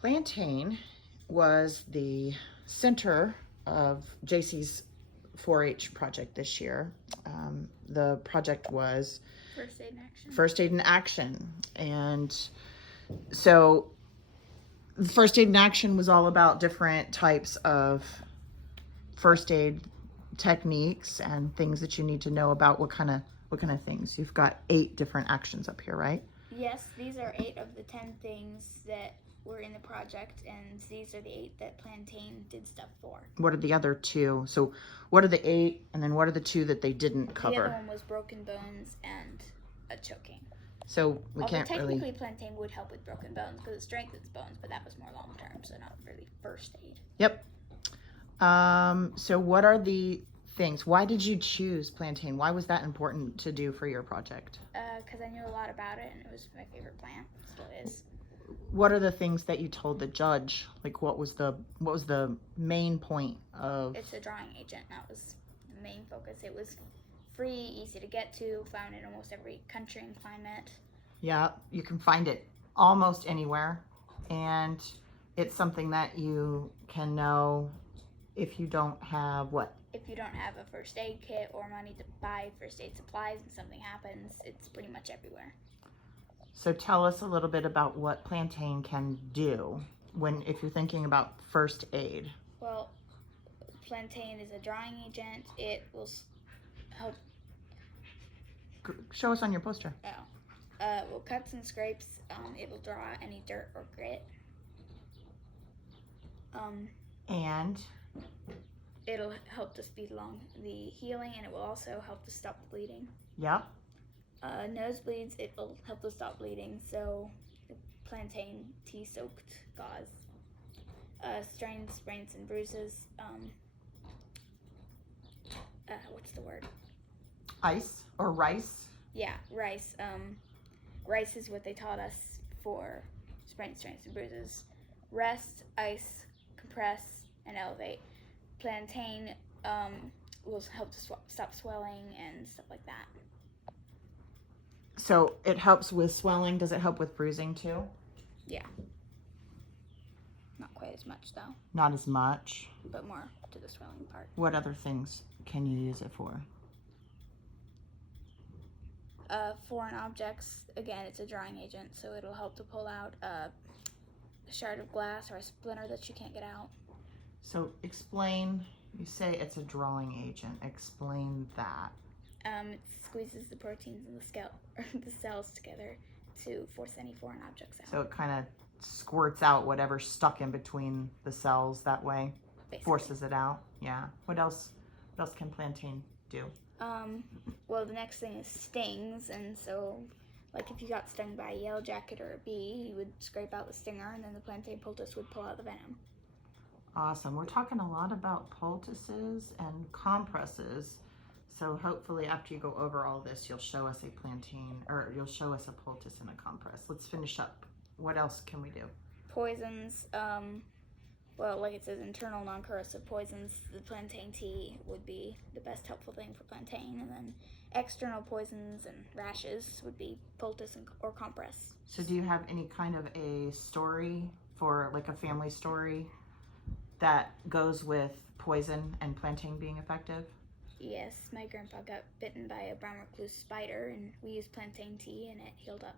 Plantain was the center of Jacy's 4-H project this year. The project was First Aid in Action. First Aid in Action. And so First Aid in Action was all about different types of first aid techniques and things that you need to know about. What kind of things? You've got 8 different actions up here, right? Yes, these are 8 of the 10 things that were in the project, and these are the 8 that Plantain did stuff for. What are the other 2? So what are the 8, and then what are the 2 that they didn't cover? The other one was broken bones and a choking. So we can't technically really... Plantain would help with broken bones because it strengthens bones, but that was more long term, so not really first aid. Yep. So what are the things? Why did you choose Plantain? Why was that important to do for your project? Because I knew a lot about it, and it was my favorite plant. Still is. What are the things that you told the judge? Like, what was the main point of... It's a drying agent. That was the main focus. It was free, easy to get to, found in almost every country and climate. Yeah, you can find it almost anywhere, and it's something that you can know if you don't have what? If you don't have a first aid kit or money to buy first aid supplies and something happens, it's pretty much everywhere. So tell us a little bit about what Plantain can do if you're thinking about first aid. Well, Plantain is a drying agent. It will help. Show us on your poster. Well, cuts and scrapes. It will draw any dirt or grit. And it'll help to speed along the healing, and it will also help to stop bleeding. Yep. Nosebleeds, it will help to stop bleeding. So, Plantain tea-soaked gauze. Strains, sprains, and bruises. What's the word? Ice or rice? Yeah, rice. Rice is what they taught us for sprains, strains, and bruises. Rest, ice, compress, and elevate. Plantain will help to stop swelling and stuff like that. So it helps with swelling. Does it help with bruising too? Yeah. Not quite as much though. Not as much. But more to the swelling part. What other things can you use it for? Foreign objects, again, it's a drying agent, so it'll help to pull out a shard of glass or a splinter that you can't get out. So explain, you say it's a drawing agent. Explain that. It squeezes the proteins in the cells together to force any foreign objects out. So it kind of squirts out whatever's stuck in between the cells that way. Basically. Forces it out. Yeah. What else can Plantain do? Well, the next thing is stings, and so, like if you got stung by a yellow jacket or a bee, you would scrape out the stinger, and then the Plantain poultice would pull out the venom. Awesome. We're talking a lot about poultices and compresses, so hopefully after you go over all this, you'll show us a Plantain, or you'll show us a poultice and a compress. Let's finish up. What else can we do? Poisons, well, like it says, internal non-corrosive poisons, the Plantain tea would be the best helpful thing for Plantain, and then external poisons and rashes would be poultice or compress. So do you have any kind of a story for, like a family story that goes with poison and Plantain being effective? Yes, my grandpa got bitten by a brown recluse spider, and we used Plantain tea, and it healed up.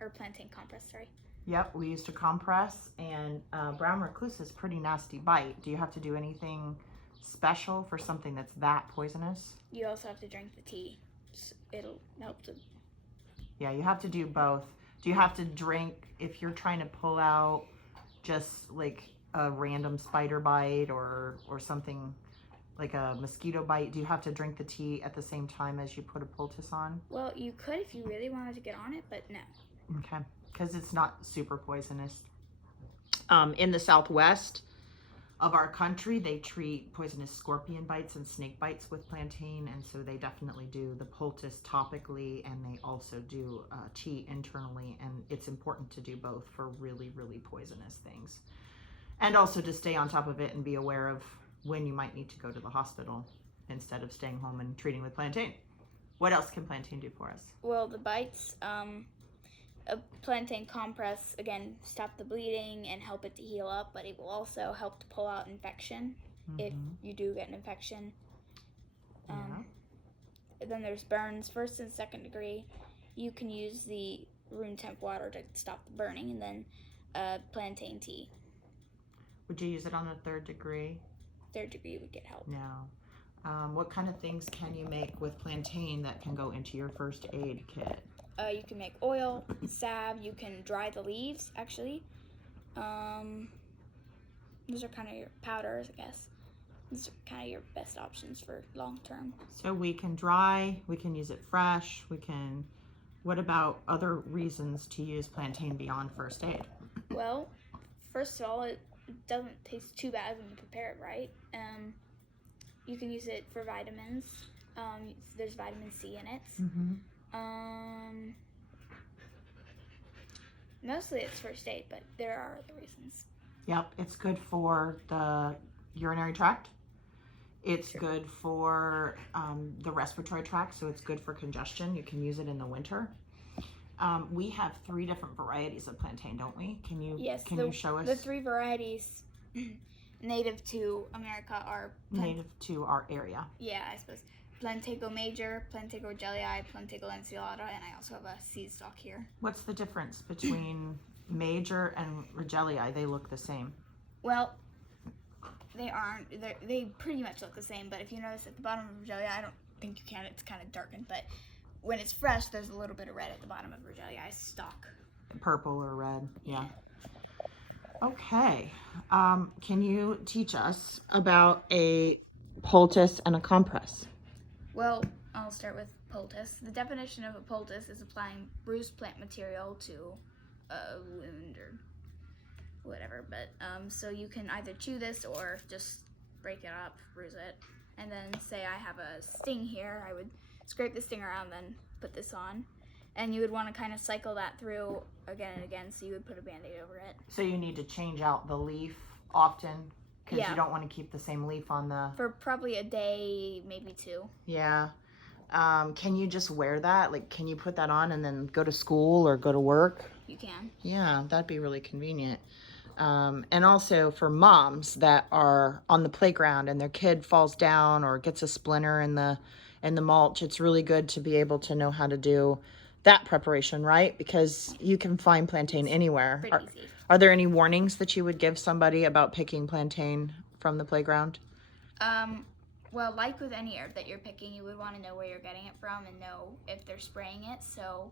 Or Plantain compress, sorry. Yep, we used a compress, and brown recluse is a pretty nasty bite. Do you have to do anything special for something that's that poisonous? You also have to drink the tea. It'll help to... Yeah, you have to do both. Do you have to drink, if you're trying to pull out just like a random spider bite or something like a mosquito bite, do you have to drink the tea at the same time as you put a poultice on? Well, you could if you really wanted to get on it, but no. Okay, because it's not super poisonous. In the Southwest of our country, they treat poisonous scorpion bites and snake bites with Plantain, and so they definitely do the poultice topically, and they also do tea internally, and it's important to do both for really, really poisonous things. And also to stay on top of it and be aware of when you might need to go to the hospital instead of staying home and treating with Plantain. What else can Plantain do for us? Well, the bites, a plantain compress, again, stop the bleeding and help it to heal up, but it will also help to pull out infection if you do get an infection. Then there's burns, 1st and 2nd degree. You can use the room temp water to stop the burning, and then plantain tea. Would you use it on a 3rd degree? 3rd degree would get help. No. What kind of things can you make with plantain that can go into your first aid kit? You can make oil, salve. You can dry the leaves, actually. Those are kind of your powders, I guess. These are kind of your best options for long term. So we can dry, we can use it fresh, what about other reasons to use plantain beyond first aid? Well, first of all, it doesn't taste too bad when you prepare it right. You can use it for vitamins. There's vitamin C in it. Mostly it's first aid, but there are other reasons. Yep, it's good for the urinary tract. It's good for the respiratory tract, so it's good for congestion. You can use it in the winter. We have 3 different varieties of plantain, don't we? Can you show us? The 3 varieties native to America are native to our area. Yeah, I suppose. Plantago major, Plantago gelii, Plantago lanceolata, and I also have a seed stalk here. What's the difference between major and regelii? They look the same. Well, they aren't. They pretty much look the same, but if you notice at the bottom of regelii, I don't think you can. It's kind of darkened, but when it's fresh, there's a little bit of red at the bottom of regelii stalk. Purple or red, yeah. Okay. Can you teach us about a poultice and a compress? Well, I'll start with poultice. The definition of a poultice is applying bruised plant material to a wound or whatever. But so you can either chew this or just break it up, bruise it, and then say I have a sting here. I would scrape the sting around, then put this on, and you would want to kind of cycle that through again and again. So you would put a Band-Aid over it. So you need to change out the leaf often. Because you don't want to keep the same leaf on the... For probably a day, maybe 2. Yeah. Can you just wear that? Like, can you put that on and then go to school or go to work? You can. Yeah, that'd be really convenient. And also for moms that are on the playground and their kid falls down or gets a splinter in the mulch, it's really good to be able to know how to do that preparation, right? Because you can find plantain anywhere. Pretty easy. Are there any warnings that you would give somebody about picking plantain from the playground? Well, like with any herb that you're picking, you would want to know where you're getting it from and know if they're spraying it. So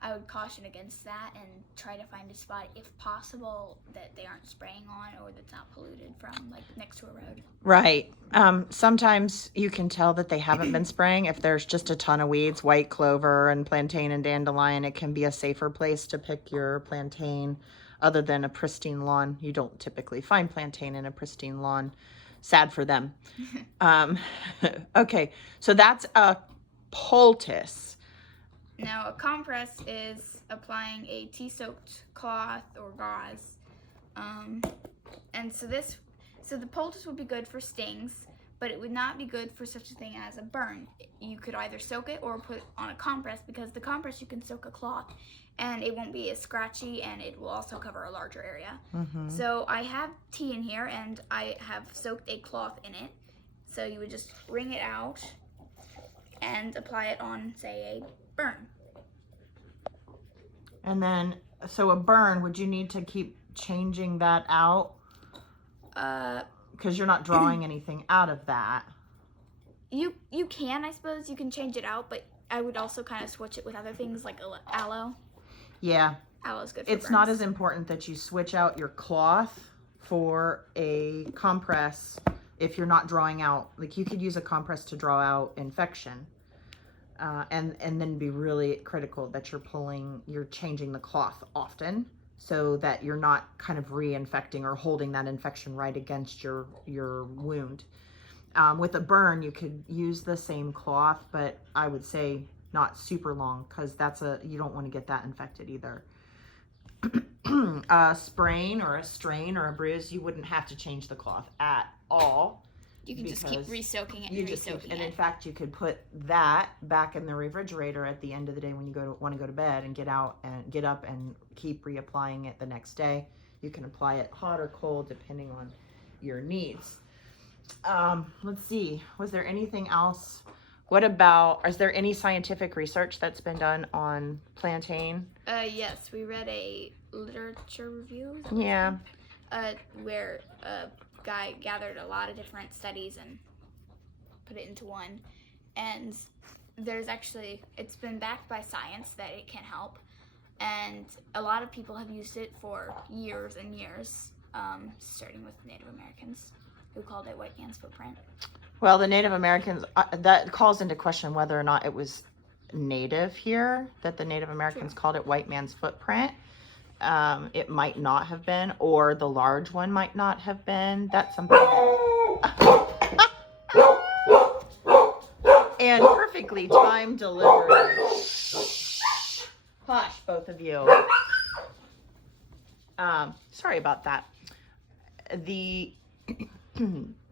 I would caution against that and try to find a spot, if possible, that they aren't spraying on or that's not polluted from, like, next to a road. Right. Sometimes you can tell that they haven't been spraying. If there's just a ton of weeds, white clover and plantain and dandelion, it can be a safer place to pick your plantain. Other than a pristine lawn, you don't typically find plantain in a pristine lawn. Sad for them. Okay, so that's a poultice. Now, a compress is applying a tea-soaked cloth or gauze. And so the poultice would be good for stings, but it would not be good for such a thing as a burn. You could either soak it or put on a compress, because the compress you can soak a cloth and it won't be as scratchy and it will also cover a larger area. So I have tea in here and I have soaked a cloth in it. So you would just wring it out and apply it on, say, a burn. And then, so a burn, would you need to keep changing that out? Because you're not drawing anything out of that. You can, I suppose. You can change it out, but I would also kind of switch it with other things like aloe. Yeah. Aloe's good for It's burns. not as important that you switch out your cloth for a compress if you're not drawing out. Like, you could use a compress to draw out infection. And then be really critical that you're changing the cloth often so that you're not kind of reinfecting or holding that infection right against your wound. With a burn, you could use the same cloth, but I would say not super long, because you don't want to get that infected either. A sprain or a strain or a bruise, you wouldn't have to change the cloth at all. You can just keep re-soaking it you and just keep, re-soaking and it. in fact, you could put that back in the refrigerator at the end of the day when you want to go to bed and get up and keep reapplying it the next day. You can apply it hot or cold depending on your needs. Let's see. Was there anything else? Is there any scientific research that's been done on plantain? Yes, we read a literature review. Yeah. Where a guy gathered a lot of different studies and put it into one. And it's been backed by science that it can help. And a lot of people have used it for years and years, starting with Native Americans, who called it white man's footprint. Well, the Native Americans, that calls into question whether or not it was native here, that the Native Americans called it white man's footprint. It might not have been, or the large one might not have been. That's something. And perfectly timed delivery. Hush, both of you. Sorry about that. The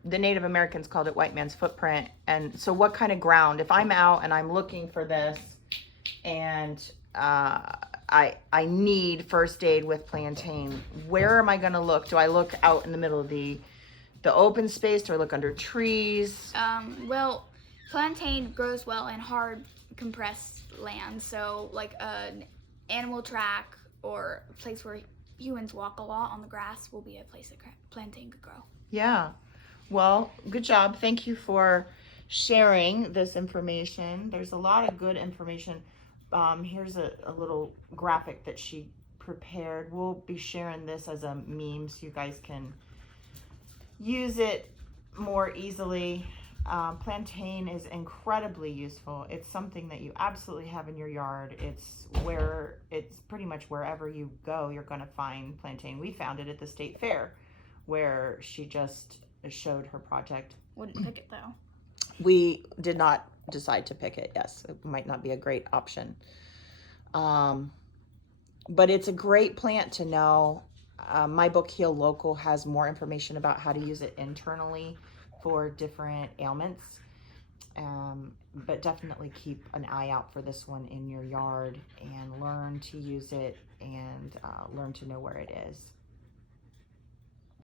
Native Americans called it white man's footprint. And so what kind of ground, if I'm out and I'm looking for this and I need first aid with plantain, where am I going to look? Do I look out in the middle of the open space? Do I look under trees? Well, plantain grows well in hard compressed land, so like an animal track or a place where humans walk a lot on the grass will be a place that plantain could grow. Yeah. Well, good job. Thank you for sharing this information. There's a lot of good information. Here's a little graphic that she prepared. We'll be sharing this as a meme so you guys can use it more easily. Plantain is incredibly useful. It's something that you absolutely have in your yard. It's pretty much wherever you go, you're going to find plantain. We found it at the state fair where she just showed her project. Wouldn't pick it though. We did not decide to pick it. Yes, it might not be a great option. But it's a great plant to know. My book, Heal Local, has more information about how to use it internally for different ailments. But definitely keep an eye out for this one in your yard and learn to use it and learn to know where it is.